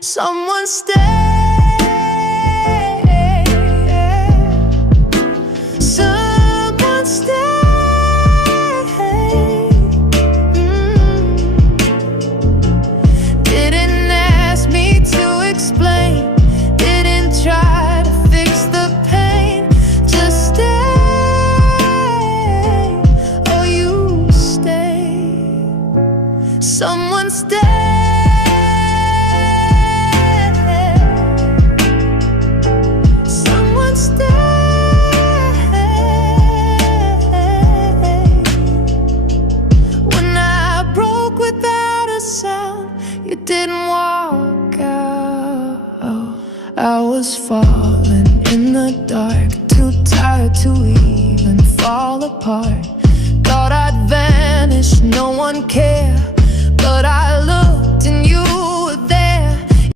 Someone stay. Someone stay. Didn't ask me to explain, didn't try to fix the pain. Just stay. Oh, you stay. Someone stay. You didn't walk out. I was falling in the dark, too tired to even fall apart. Thought I'd vanish, no one cared.